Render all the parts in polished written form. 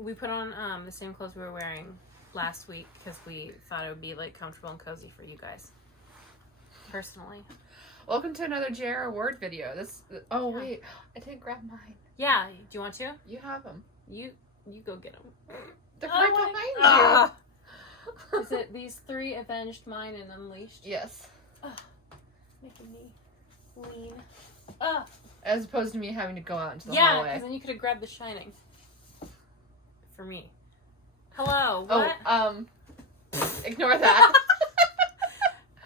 We put on the same clothes we were wearing last week because we thought it would be like comfortable and cozy for you guys. Personally. Welcome to another J.R. Ward video. Oh wait, I didn't grab mine. Yeah, do you want to? You have them. You go get them. They're right behind you. Is it these 3 avenged, mine, and unleashed? Yes. Making me lean. As opposed to me having to go out into the hallway. Yeah, because then you could have grabbed the Shining. For me. Hello. What? Oh, ignore that.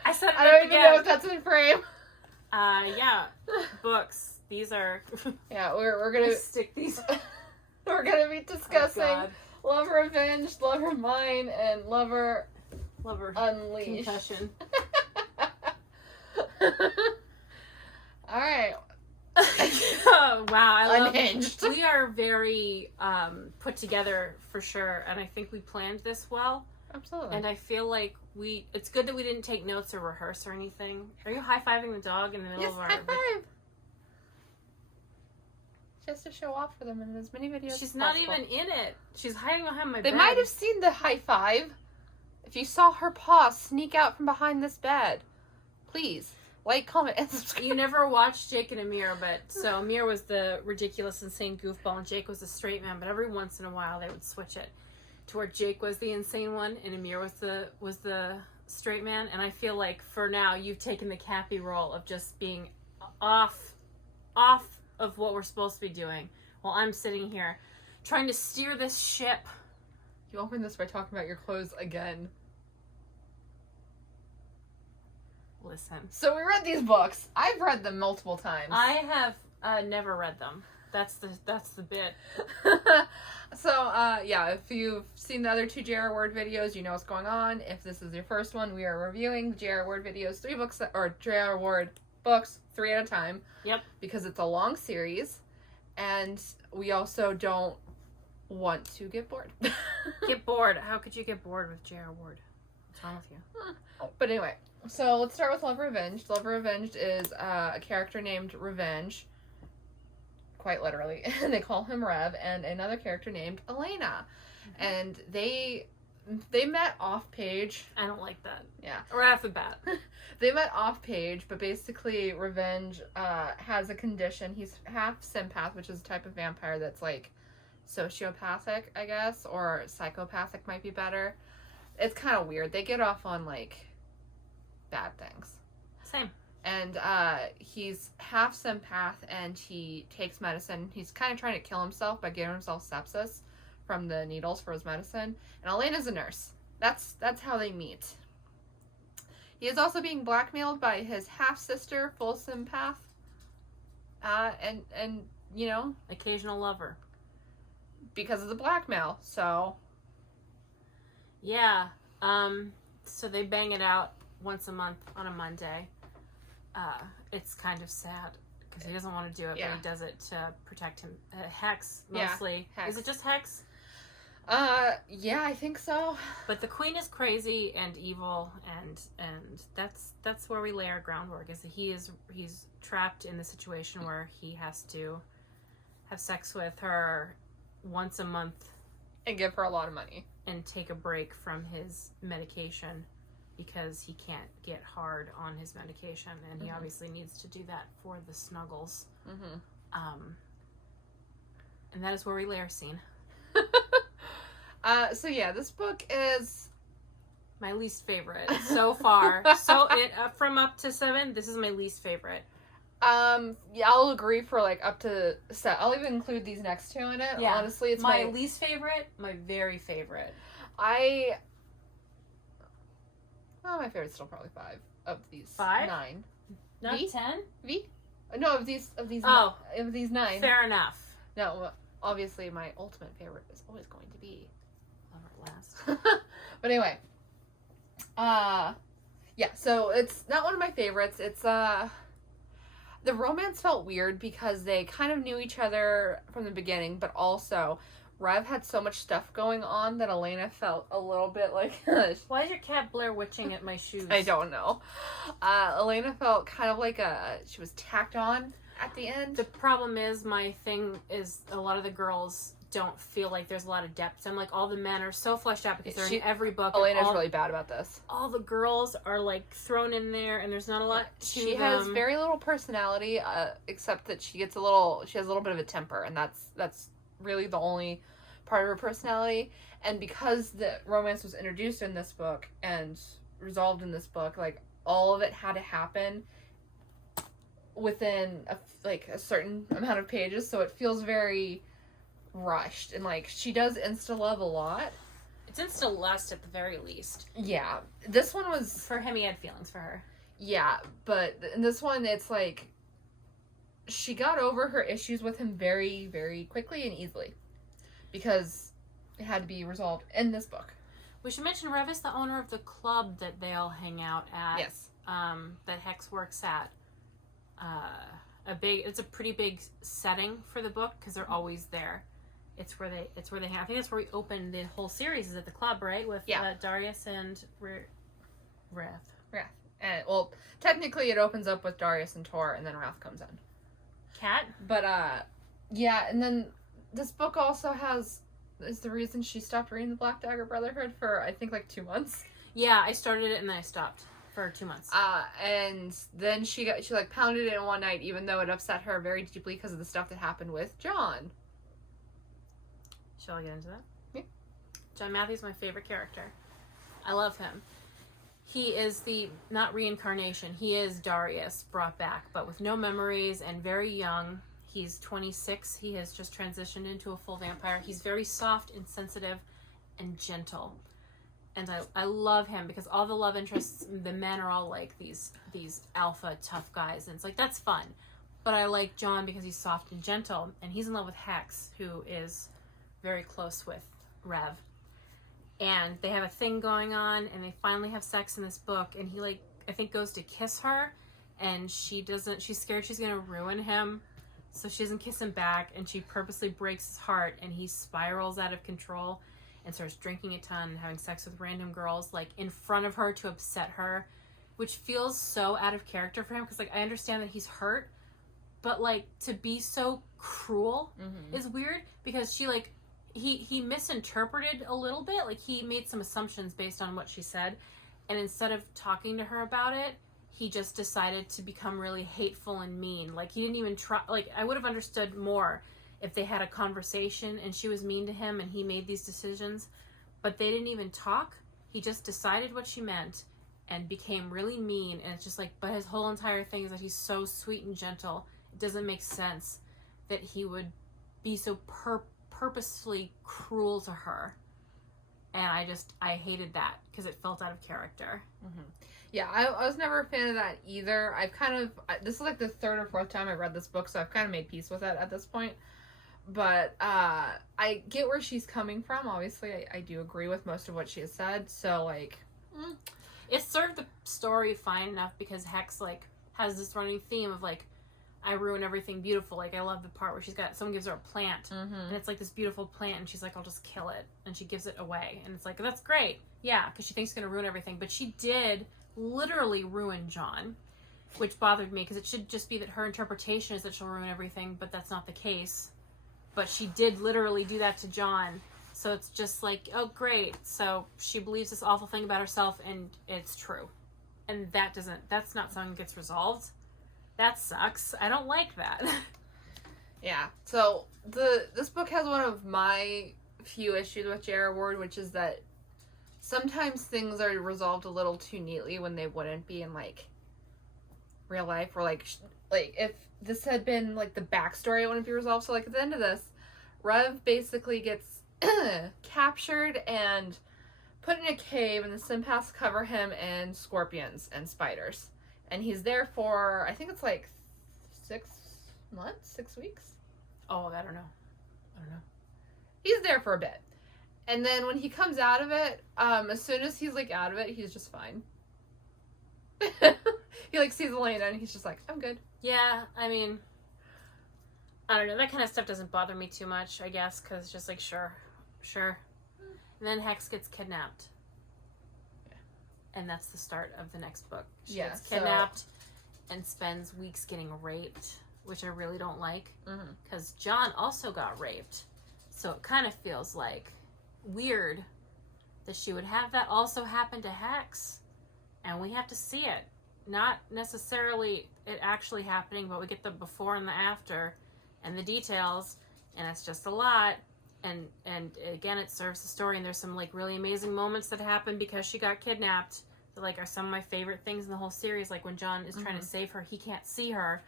I said it I don't even again. know if that's in frame. Yeah. Books. These are. Yeah, we're gonna stick these. We're gonna be discussing Lover Avenged, Lover Mine, and Lover Unleashed. Concussion. All right. Oh, wow, I love Unhinged. We are very put together for sure, and I think we planned this well. Absolutely. And I feel like it's good that we didn't take notes or rehearse or anything. Are you high-fiving the dog in the middle of our... High five. Just to show off for them in as many videos She's as not possible. even in it. She's hiding behind my bed. They might have seen the high five. If you saw her paw sneak out from behind this bed, please like, comment, and subscribe. You never watched Jake and Amir, but so Amir was the ridiculous, insane goofball, and Jake was the straight man. But every once in a while, they would switch it to where Jake was the insane one and Amir was the straight man. And I feel like for now, you've taken the Cappie role of just being off of what we're supposed to be doing, while I'm sitting here trying to steer this ship. You open this by talking about your clothes again. Listen. So we read these books. I've read them multiple times. I have never read them. That's the bit. So, yeah, if you've seen the other 2 J.R. Ward videos, you know what's going on. If this is your first one, we are reviewing the J.R. Ward videos, 3 books, or J.R. Ward books, 3 at a time. Yep. Because it's a long series, and we also don't want to get bored. Get bored? How could you get bored with J.R. Ward? What's wrong with you? But anyway, so let's start with Lover Avenged. Lover Avenged is a character named Revenge, quite literally. They call him Rev, and another character named Elena. Mm-hmm. And they met off page. I don't like that. Yeah. Right off the bat. They met off page, but basically Revenge has a condition. He's half sympath, which is a type of vampire that's like sociopathic, I guess, or psychopathic might be better. It's kind of weird. They get off on like bad things. Same. And he's half sympath, and he takes medicine. He's kind of trying to kill himself by giving himself sepsis from the needles for his medicine. And Elena's a nurse. That's how they meet. He is also being blackmailed by his half-sister, full sympath. And you know, occasional lover. Because of the blackmail, so. Yeah. So they bang it out once a month on a Monday. It's kind of sad because he doesn't want to do it, but he does it to protect him. Hex, mostly. Yeah, Hex. Is it just Hex? Yeah, I think so. But the queen is crazy and evil, and that's where we lay our groundwork. Is that he's trapped in the situation where he has to have sex with her once a month and give her a lot of money and take a break from his medication because he can't get hard on his medication, and he obviously needs to do that for the snuggles. And that is where we lay our scene. So yeah, this book is my least favorite so far. So from up to 7, this is my least favorite. Yeah, I'll agree for like up to set. I'll even include these next 2 in it. Yeah. Honestly, it's my least favorite, my very favorite. My favorite's still probably 5 of these. 5? 9. Not V? 10? V? No, of these. Of these 9. Fair enough. No, obviously my ultimate favorite is always going to be Lover Last. But anyway, yeah. So it's not one of my favorites. It's the romance felt weird because they kind of knew each other from the beginning, but also Rev had so much stuff going on that Elena felt a little bit like... Why is your cat Blair witching at my shoes? I don't know. Elena felt kind of like she was tacked on at the end. The problem is, my thing is, a lot of the girls don't feel like there's a lot of depth. I'm like, all the men are so fleshed out because they're in every book. Elena's really bad about this. All the girls are like thrown in there, and there's not a lot to She has very little personality, except that she has a little bit of a temper, and that's really the only part of her personality. And because the romance was introduced in this book and resolved in this book, like, all of it had to happen within a certain amount of pages, so it feels very rushed. And like, she does insta love a lot. It's insta lust at the very least. Yeah, this one was for him. He had feelings for her. Yeah, but in this one, it's like she got over her issues with him very, very quickly and easily because it had to be resolved in this book. We should mention Rev is the owner of the club that they all hang out at. Yes. That Hex works at. It's a pretty big setting for the book because they're always there. It's where they hang. I think that's where we opened the whole series, is at the club, right? With Darius and Wrath. And well, technically it opens up with Darius and Tor, and then Wrath comes in. Cat. But yeah, and then this book also is the reason she stopped reading the Black Dagger Brotherhood for I think like 2 months. Yeah, I started it and then I stopped for 2 months. And then she like pounded it in one night, even though it upset her very deeply because of the stuff that happened with John. Shall I get into that? Yeah. John Matthew's my favorite character. I love him. He is the, not reincarnation, he is Darius brought back, but with no memories and very young. He's 26. He has just transitioned into a full vampire. He's very soft and sensitive and gentle. And I love him because all the love interests, the men are all like these alpha tough guys. And it's like, that's fun. But I like John because he's soft and gentle. And he's in love with Hex, who is very close with Rev. And they have a thing going on, and they finally have sex in this book. And he, like, I think goes to kiss her. And she's scared she's going to ruin him. So she doesn't kiss him back, and she purposely breaks his heart, and he spirals out of control and starts drinking a ton and having sex with random girls, like, in front of her to upset her, which feels so out of character for him, because, like, I understand that he's hurt, but, like, to be so cruel is weird, because she, like, he misinterpreted a little bit, like, he made some assumptions based on what she said, and instead of talking to her about it, he just decided to become really hateful and mean. Like, he didn't even try. Like, I would have understood more if they had a conversation and she was mean to him and he made these decisions. But they didn't even talk. He just decided what she meant and became really mean. And it's just like, but his whole entire thing is that he's so sweet and gentle. It doesn't make sense that he would be so purposefully cruel to her. And I hated that because it felt out of character. Yeah, I was never a fan of that either. This is like the third or fourth time I read this book, so I've kind of made peace with it at this point. But I get where she's coming from. Obviously, I do agree with most of what she has said. So, like, it served the story fine enough because Hex, like, has this running theme of, like, I ruin everything beautiful. Like, I love the part where someone gives her a plant, and it's like this beautiful plant, and she's like, I'll just kill it, and she gives it away, and it's like, that's great, yeah, because she thinks it's gonna ruin everything, but she did literally ruin John, which bothered me, because it should just be that her interpretation is that she'll ruin everything, but that's not the case, but she did literally do that to John, so it's just like, oh, great, so she believes this awful thing about herself, and it's true, and that's not something that gets resolved. That sucks. I don't like that. Yeah. So this book has one of my few issues with J.R. Ward, which is that sometimes things are resolved a little too neatly when they wouldn't be in, like, real life, or like if this had been like the backstory, it wouldn't be resolved. So, like, at the end of this, Rev basically gets captured and put in a cave, and the Sympaths cover him in scorpions and spiders. And he's there for, I think it's like 6 months, 6 weeks. Oh, I don't know. He's there for a bit. And then when he comes out of it, as soon as he's, like, out of it, he's just fine. He, like, sees Elena and he's just like, I'm good. Yeah, I mean, I don't know. That kind of stuff doesn't bother me too much, I guess, because it's just like, sure. And then Hex gets kidnapped. And that's the start of the next book. She gets kidnapped and spends weeks getting raped, which I really don't like. Because John also got raped. So it kind of feels like weird that she would have that also happen to Hex, and we have to see it. Not necessarily it actually happening, but we get the before and the after and the details, and it's just a lot. And again, it serves the story, and there's some like really amazing moments that happen because she got kidnapped that like are some of my favorite things in the whole series. Like when John is trying to save her, he can't see her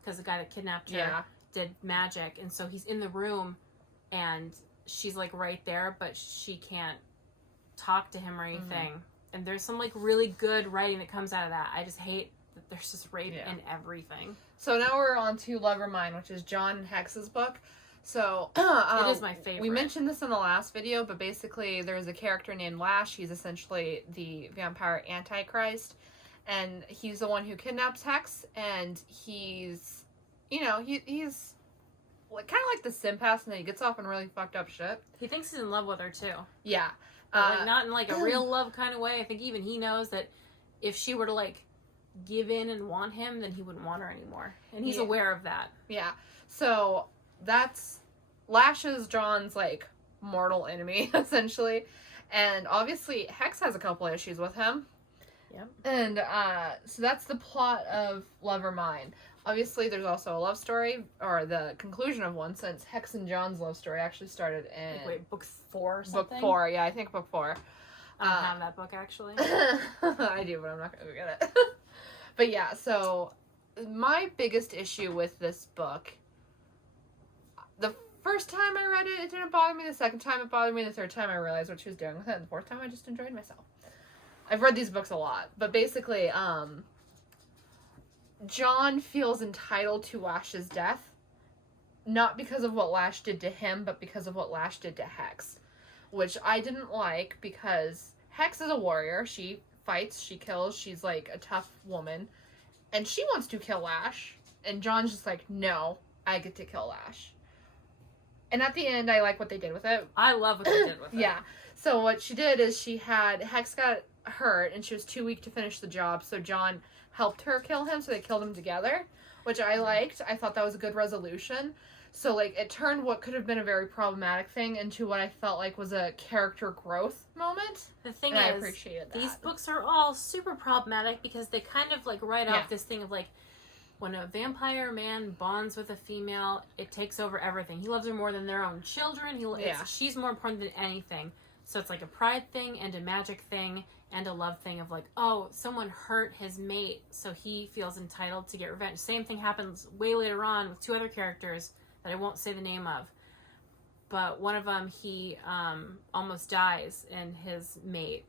because the guy that kidnapped her did magic, and so he's in the room and she's like right there, but she can't talk to him or anything. And there's some like really good writing that comes out of that. I just hate that there's just rape in everything. So now we're on to Love or Mine, which is John Hex's book. So it is my favorite. We mentioned this in the last video, but basically there's a character named Lash. He's essentially the vampire Antichrist, and he's the one who kidnaps Hex, and he's, you know, he's like, kind of like the Sympath, and then he gets off in really fucked up shit. He thinks he's in love with her too. Yeah. Like not in like a real love kind of way. I think even he knows that if she were to like give in and want him, then he wouldn't want her anymore. And he's aware of that. Yeah. So that's Lash is John's like mortal enemy, essentially. And obviously Hex has a couple issues with him. Yep. And so that's the plot of Love or Mine. Obviously there's also a love story, or the conclusion of one, since Hex and John's love story actually started in wait, book 4 or something? Book 4, yeah, I think book 4. I don't have that book actually. I do, but I'm not gonna get it. But yeah, so my biggest issue with this book, the first time I read it, it didn't bother me. The second time it bothered me. The third time I realized what she was doing with it. And the fourth time I just enjoyed myself. I've read these books a lot, but basically, John feels entitled to Lash's death, not because of what Lash did to him, but because of what Lash did to Hex, which I didn't like, because Hex is a warrior. She fights, she kills, she's like a tough woman, and she wants to kill Lash, and John's just like, no, I get to kill Lash. And at the end, I like what they did with it. I love what they did with it. Yeah. So what she did is Hex got hurt, and she was too weak to finish the job, so John helped her kill him, so they killed him together, which I liked. I thought that was a good resolution. So, like, it turned what could have been a very problematic thing into what I felt like was a character growth moment. The thing and is, I appreciated that. These books are all super problematic because they kind of, like, write off this thing of, like, when a vampire man bonds with a female, it takes over everything. He loves her more than their own children. She's more important than anything. So it's, like, a pride thing and a magic thing and a love thing of, like, oh, someone hurt his mate, so he feels entitled to get revenge. Same thing happens way later on with 2 other characters that I won't say the name of, but one of them, he almost dies, and his mate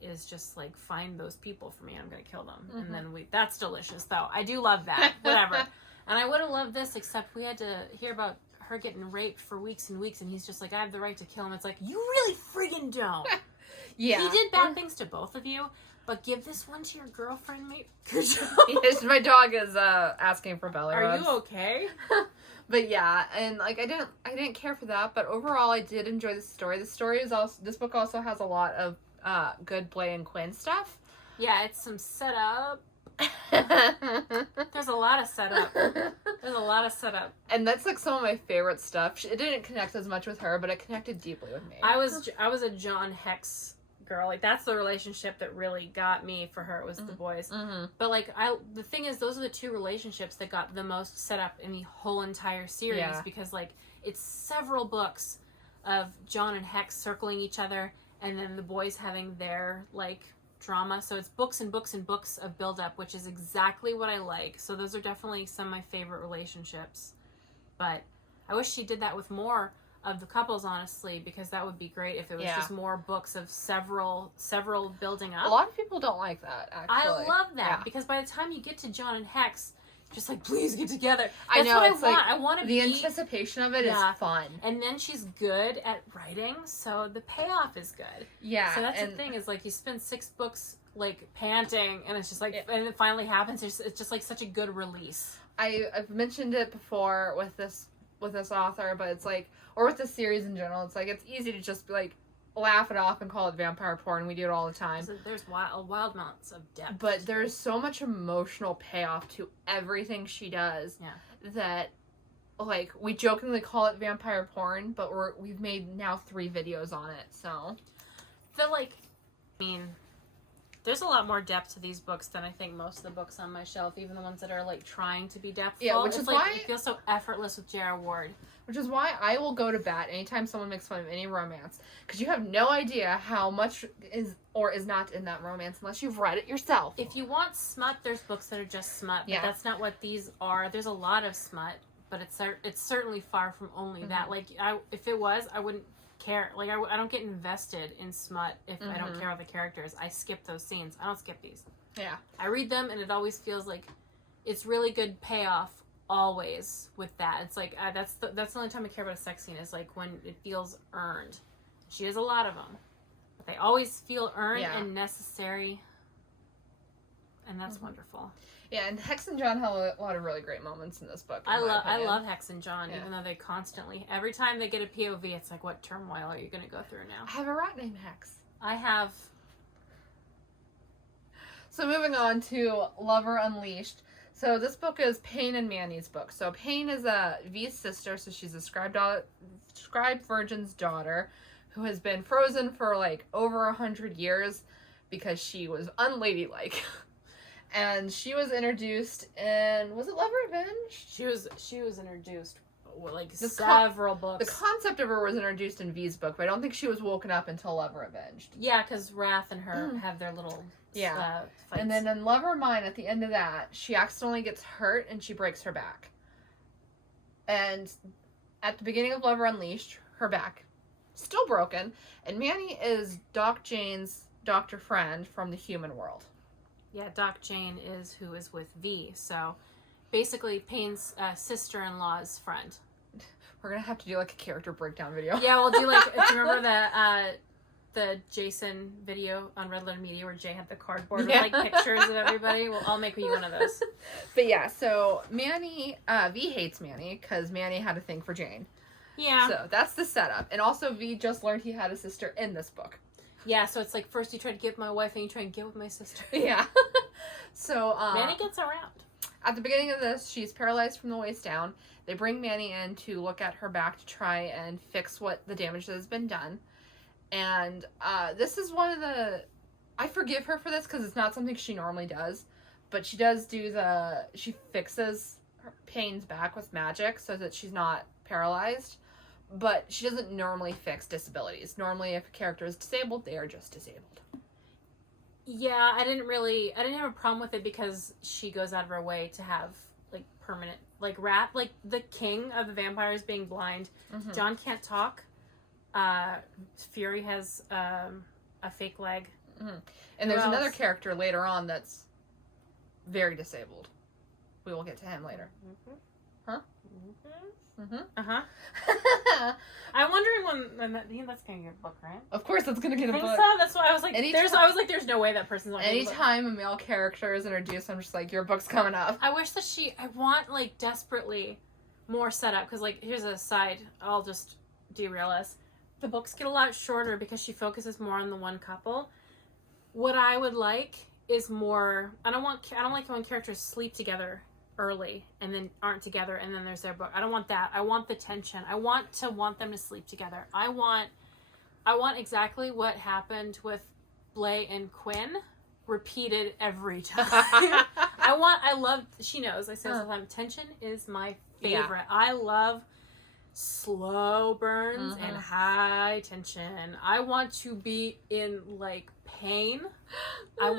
is just like, find those people for me, I'm gonna kill them. And then that's delicious though. I do love that. Whatever. And I would have loved this, except we had to hear about her getting raped for weeks and weeks, and he's just like, I have the right to kill him. It's like, you really friggin' don't. Yeah. He did bad things to both of you, but give this one to your girlfriend, mate. Good job. Yes, my dog is asking for belly rubs. Are you okay? But yeah, and like I didn't care for that, but overall I did enjoy this story. This book also has a lot of good Blay and Quinn stuff. Yeah, it's some setup. There's a lot of setup. And that's like some of my favorite stuff. It didn't connect as much with her, but it connected deeply with me. I was a John Hex girl. Like, that's the relationship that really got me for her, was the boys. But like, the thing is, those are the 2 relationships that got the most set up in the whole entire series, because like, it's several books of John and Hex circling each other, and then the boys having their like drama. So it's books and books and books of build up, which is exactly what I like. So those are definitely some of my favorite relationships. But I wish she did that with more of the couples, honestly, because that would be great if it was just more books of several building up. A lot of people don't like that, actually. I love that, because by the time you get to John and Hex, just like, please get together. That's I know, what it's I want. like, I want to the anticipation of it is fun. And then she's good at writing, so the payoff is good. Yeah. So that's the thing, is like, you spend 6 books like panting, and it's just like, and it finally happens. It's just like such a good release. I've mentioned it before with this author, but it's like, or with this series in general, it's like, it's easy to just like laugh it off and call it vampire porn. We do it all the time. So there's wild amounts of depth. But there's so much emotional payoff to everything she does that, like, we jokingly call it vampire porn, but we've made now 3 videos on it, so. There's a lot more depth to these books than I think most of the books on my shelf, even the ones that are, like, trying to be depthful. Yeah, which is why... It feels so effortless with J.R. Ward. Which is why I will go to bat anytime someone makes fun of any romance. Because you have no idea how much is or is not in that romance unless you've read it yourself. If you want smut, there's books that are just smut. But that's not what these are. There's a lot of smut, but it's certainly far from only that. Like, if it was, I wouldn't care. Like, I don't get invested in smut if I don't care about the characters. I skip those scenes. I don't skip these. Yeah. I read them, and it always feels like it's really good payoff always with that. It's like, that's the only time I care about a sex scene is, like, when it feels earned. She has a lot of them. But they always feel earned and necessary. And that's wonderful. Yeah, and Hex and John have a lot of really great moments in this book. I love Hex and John, even though they constantly, every time they get a POV, it's like, what turmoil are you going to go through now? I have a rat named Hex. I have. So moving on to Lover Unleashed. So this book is Pain and Manny's book. So Pain is V's sister, so she's a scribe virgin's daughter who has been frozen for like over 100 years because she was unladylike. And she was introduced in, was it Love Revenge? She was introduced like several books. The concept of her was introduced in V's book, but I don't think she was woken up until Love Revenge. Yeah, because Wrath and her have their little fights. And then in Lover Mine, at the end of that, she accidentally gets hurt and she breaks her back. And at the beginning of Lover Unleashed, her back still broken, and Manny is Doc Jane's doctor friend from the human world. Yeah, Doc Jane is who is with V. So, basically, Payne's sister-in-law's friend. We're gonna have to do like a character breakdown video. Yeah, we'll do like. Do you remember the Jason video on Red Letter Media where Jay had the cardboard with like pictures of everybody? Well, I'll make you one of those. But yeah, so Manny, V hates Manny because Manny had a thing for Jane. Yeah. So that's the setup, and also V just learned he had a sister in this book. Yeah, so it's like first you try to get with my wife, and you try and get with my sister. Yeah. So Manny gets around. At the beginning of this, she's paralyzed from the waist down. They bring Manny in to look at her back to try and fix what the damage that has been done. And this is one of the... I forgive her for this because it's not something she normally does. But she does do she fixes her Payne's back with magic so that she's not paralyzed. But she doesn't normally fix disabilities. Normally, if a character is disabled, they are just disabled. Yeah, I didn't have a problem with it because she goes out of her way to have, like, permanent, like, like, the king of the vampires being blind. Mm-hmm. John can't talk. Fury has, a fake leg. Mm-hmm. And there's another character later on that's very disabled. We will get to him later. Mm-hmm. Huh? Mm-hmm. Mm-hmm. Uh-huh. I'm wondering when that's gonna get a book, right? Of course that's gonna get a book. So? That's why I was like, there's no way that person's not anytime a male character is introduced, I'm just like, your book's coming up. I wish that I want, like, desperately more setup, because, like, here's a side, I'll just derail us. The books get a lot shorter because she focuses more on the one couple. What I would like is more, I don't like when characters sleep together early and then aren't together and then there's their book. I don't want that. I want the tension. I want them to sleep together. I want exactly what happened with Blay and Quinn repeated every time. She knows, I say this all the time, tension is my favorite. Yeah. I love slow burns and high tension. I want to be in, like, pain. I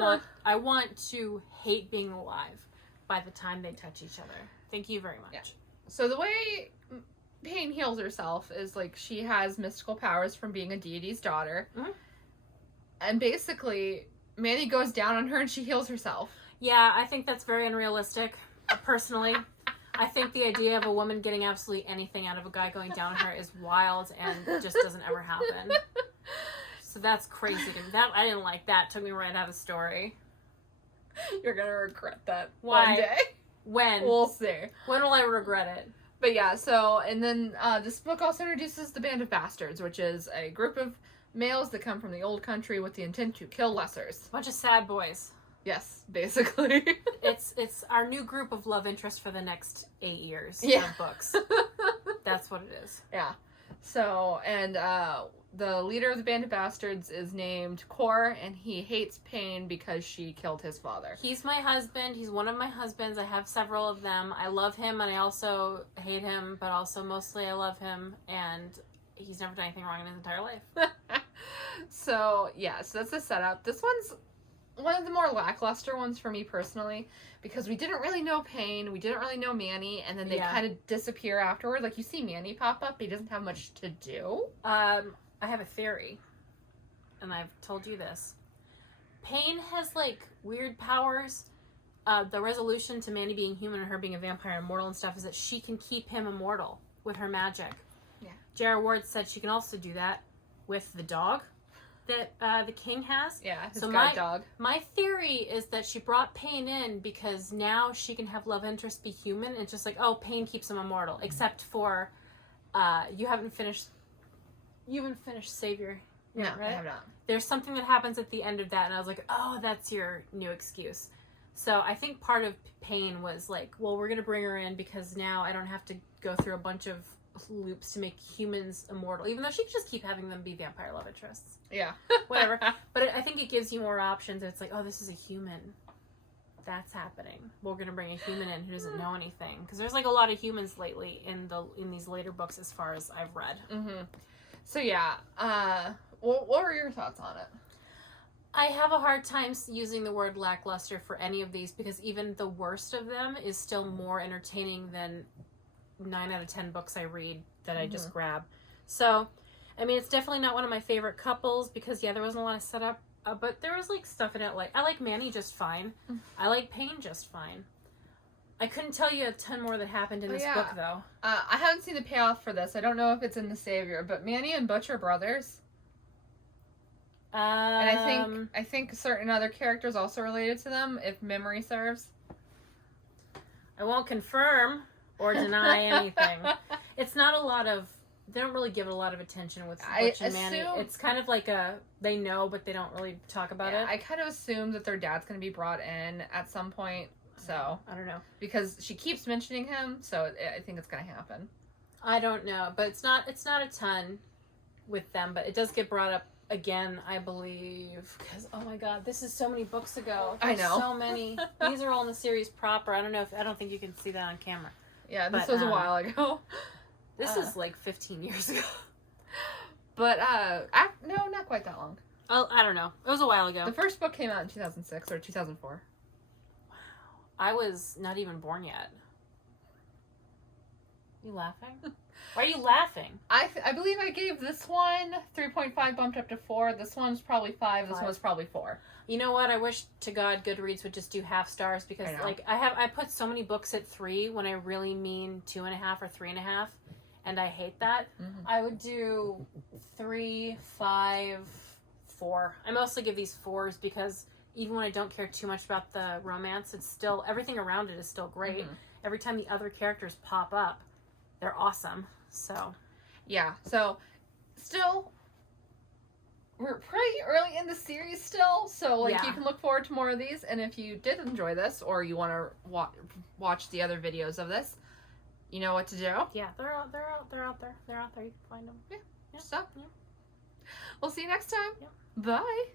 want to hate being alive by the time they touch each other. Thank you very much. Yeah. So the way Pain heals herself is, like, she has mystical powers from being a deity's daughter. Mm-hmm. And basically, Manny goes down on her and she heals herself. Yeah, I think that's very unrealistic, personally. I think the idea of a woman getting absolutely anything out of a guy going down on her is wild and just doesn't ever happen. So that's crazy to me. I didn't like that. Took me right out of the story. You're gonna regret that one day. When? We'll see. When will I regret it? But yeah, so, and then this book also introduces the Band of Bastards, which is a group of males that come from the old country with the intent to kill lessers. A bunch of sad boys. Yes, basically. It's our new group of love interest for the next 8 years of books. That's what it is. Yeah. So, and the leader of the Band of Bastards is named Kor, and he hates Pain because she killed his father. He's my husband. He's one of my husbands. I have several of them. I love him, and I also hate him, but also mostly I love him, and he's never done anything wrong in his entire life. So, yeah, so that's the setup. This one's one of the more lackluster ones for me personally, because we didn't really know Pain, we didn't really know Manny, and then they kind of disappear afterward. Like, you see Manny pop up, but he doesn't have much to do. I have a theory, and I've told you this. Pain has, like, weird powers. The resolution to Manny being human and her being a vampire and immortal and stuff is that she can keep him immortal with her magic. Yeah. J.R. Ward said she can also do that with the dog that the king has. Yeah, his guide dog. My theory is that she brought Pain in because now she can have love interest be human. It's just like, oh, Pain keeps him immortal. Except for, you haven't finished Savior yet, No, right? I have not. There's something that happens at the end of that, and I was like, oh, that's your new excuse. So I think part of Pain was like, well, we're going to bring her in because now I don't have to go through a bunch of loops to make humans immortal, even though she could just keep having them be vampire love interests. Yeah. Whatever. But I think it gives you more options. It's like, oh, this is a human. That's happening. We're going to bring a human in who doesn't know anything. Because there's like a lot of humans lately in these later books as far as I've read. Mm-hmm. So yeah, what were your thoughts on it? I have a hard time using the word lackluster for any of these because even the worst of them is still more entertaining than 9 out of 10 books I read that I just grab. So, I mean, it's definitely not one of my favorite couples because, yeah, there wasn't a lot of setup, but there was, like, stuff in it. Like, I like Manny just fine. I like Pain just fine. I couldn't tell you a ton more that happened in this book, though. I haven't seen the payoff for this. I don't know if it's in the Savior, but Manny and Butch are brothers. And I think certain other characters also related to them, if memory serves. I won't confirm or deny anything. It's not a lot of... They don't really give it a lot of attention with Butch and Manny. It's kind of like they know, but they don't really talk about it. I kind of assume that their dad's going to be brought in at some point, so... I don't know. Because she keeps mentioning him, so I think it's going to happen. I don't know, but it's not a ton with them, but it does get brought up again, I believe, because, oh my god, this is so many books ago. I know. So many. These are all in the series proper. I don't think you can see that on camera. Yeah, this was a while ago. This is like 15 years ago. But, no, not quite that long. Oh, I don't know. It was a while ago. The first book came out in 2006 or 2004. Wow. I was not even born yet. You laughing? Why are you laughing? I believe I gave this one 3.5 bumped up to 4. This one's probably 5. This one's probably 4. You know what? I wish to God Goodreads would just do half stars because like I put so many books at 3 when I really mean 2.5 or 3.5, and I hate that. Mm-hmm. I would do 3, 5, 4. I mostly give these 4s because even when I don't care too much about the romance, it's still everything around it is still great. Mm-hmm. Every time the other characters pop up, they're awesome. So, yeah. So, still, we're pretty early in the series still. So, like, you can look forward to more of these. And if you did enjoy this, or you want to watch the other videos of this, you know what to do. Yeah, they're out there. You can find them. Yeah. So, we'll see you next time. Yeah. Bye.